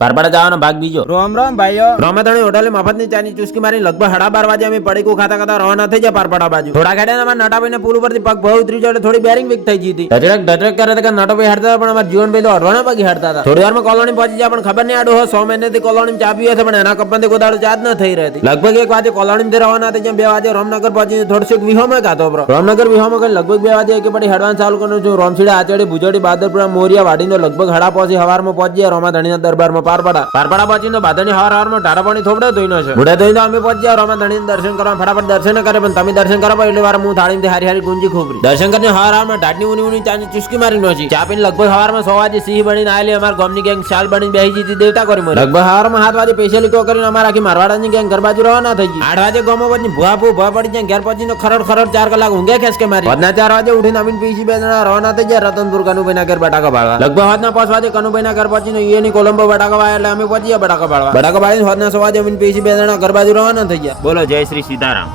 પારપાડા જવાનો ભાગ બીજો. રામ રામ ભાઈઓ. રોમેધણી હોટલે મફતની ચાની ચુસ્કી મારી લગભગ 12:30 વાગે અમે પડીકું ખાતા ખાતા રવાના થઈ ગયા પારપાડા બાજુ. થોડા ખેડ્યા અમારા નટાભાઈને પુલ ઉપરથી પગ બહુ ઉતરી જાય એટલે થોડી બેરિંગ વીક થઈ ગઈ હતી. ધડક કરે તો નટાભાઈ હાડતા પણ અમારા જીવનભાઈ તો અડવાણા પગે હાડતા હતા. થોડી વારમાં કોલોની પહોંચી જાય પણ ખબર નહીં આડો 100 મહિનાથી કોલોની ચા પીવે છે પણ એના કપમાંથી કોઈ દાડો ચા જ ન થઈ રહી. લગભગ 1 વાગે કોલોની રવાના થઈ જ્યાં 2 વાગે રામનગર પહોંચી થોડું વિહોમાં ગાતો બ્રો. રામનગર વિહોમાં કરી લગભગ 2 વાગે કે પડી હેડવાન ચાલુ કરું છું. રોમસીડા આચડી ભુજોડી બાદરપુરા મોરિયા વાડીનો લગભગ હડા પહોંચી હવારમાં પહોંચી ગયા રોમાધણીના દરબારમાં પારપાડા પહોંચીને બાદરની હવારમાં ટારા પાણી થોબડે ધોઈનો છે. મુડે ધોઈને અમે પહોંચી ગયા રોમાધણીના દર્શન કરવા. ફટાફટ દર્શન કરે પણ તમે દર્શન કરો એટલે વાર હું થાળીમાંથી હારી ગુંજી ખોબરી દર્શન કરીને હવારમાં ઢાટની ઉની ચાની ચુસ્કી મારી નોચી. ચા પીને લગભગ હવારમાં 100 વાગે સિંહ બનીને આવેલી અમાર ગામની ગેંગ શાલ બનીને બેહી જીતી દેવતા કરી મરી. લગભગ હવારમાં 7 વાગે સ્પેશિયલી કો કરીને અમારા આખી મારવાડાની ગેંગ ઘર બાજુ રવાના થઈ ગઈ. 8 વાગે ગામમાં પહોંચી ભૂવા પડી જાય. ઘેર પહોંચીને ખરડ 4 કલાક ઊંઘે ખેસ કે મારી. રાતના 4 વાગે ઉઠીને અમીન પીસી બે જણા રવાના થઈ ગયા રતનપુર કનુભાઈના ઘર બટાકા બાળવા. લગભગ રાતના 5 વાગે કનુભાઈના ઘર પહોંચીને ઈએની કોલંબો બટાકા બાળવા એટલે અમે પહોંચી ગયા બટાકા બાળવા. બટાકા બાળીને રાતના 6 વાગે અમીન પીસી બે જણા ઘર બાજુ રવાના થઈ ગયા. બોલો જય શ્રી સીતારામ.